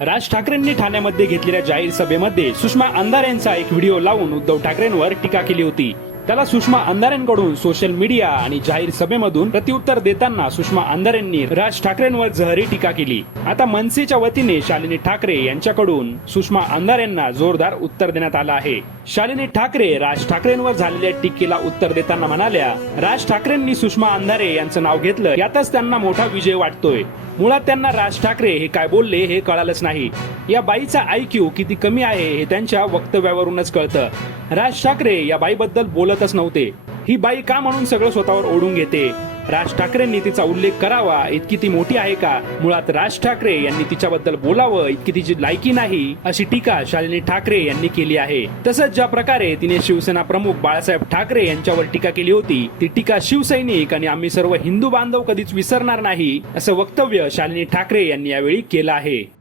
राज ठाकरेंनी ठाण्यामध्ये घेतलेल्या जाहीर सभेमध्ये सुषमा अंधारे यांचा एक व्हिडिओ लावून उद्धव ठाकरेंवर टीका केली होती. त्याला सुषमा अंधारेंकडून सोशल मीडिया आणि जाहीर सभेमधून प्रत्युत्तर देताना सुषमा अंधारेंनी राज ठाकरेंवर जहरी टीका केली. आता मनसेच्या वतीने शालिनी ठाकरे यांच्याकडून सुषमा अंधारेंना जोरदार उत्तर देण्यात आलं आहे. शालिनी ठाकरे राज ठाकरेंवर झालेल्या टीकेला उत्तर देताना म्हणाल्या, राज ठाकरेंनी सुषमा अंधारे यांचं नाव घेतलं, यातच त्यांना मोठा विजय वाटतोय. मुळात त्यांना राज ठाकरे हे काय बोलले हे कळालंच नाही. या बाईचा IQ किती कमी आहे हे त्यांच्या वक्तव्यावरूनच कळतं. राज ठाकरे या बाईबद्दल बोलतच नव्हते. ही बाई का म्हणून सगळं स्वतःवर ओढून घेते. राज ठाकरेंनी तिचा उल्लेख करावा इतकी ती मोठी आहे का? मुळात राज ठाकरे यांनी तिच्याबद्दल बोलावं इतकी तिची लायकी नाही, अशी टीका शालिनी ठाकरे यांनी केली आहे. तसंच ज्या प्रकारे तिने शिवसेना प्रमुख बाळासाहेब ठाकरे यांच्यावर टीका केली होती, ती टीका शिवसैनिक आणि आम्ही सर्व हिंदू बांधव कधीच विसरणार नाही, असं वक्तव्य शालिनी ठाकरे यांनी यावेळी केलं आहे.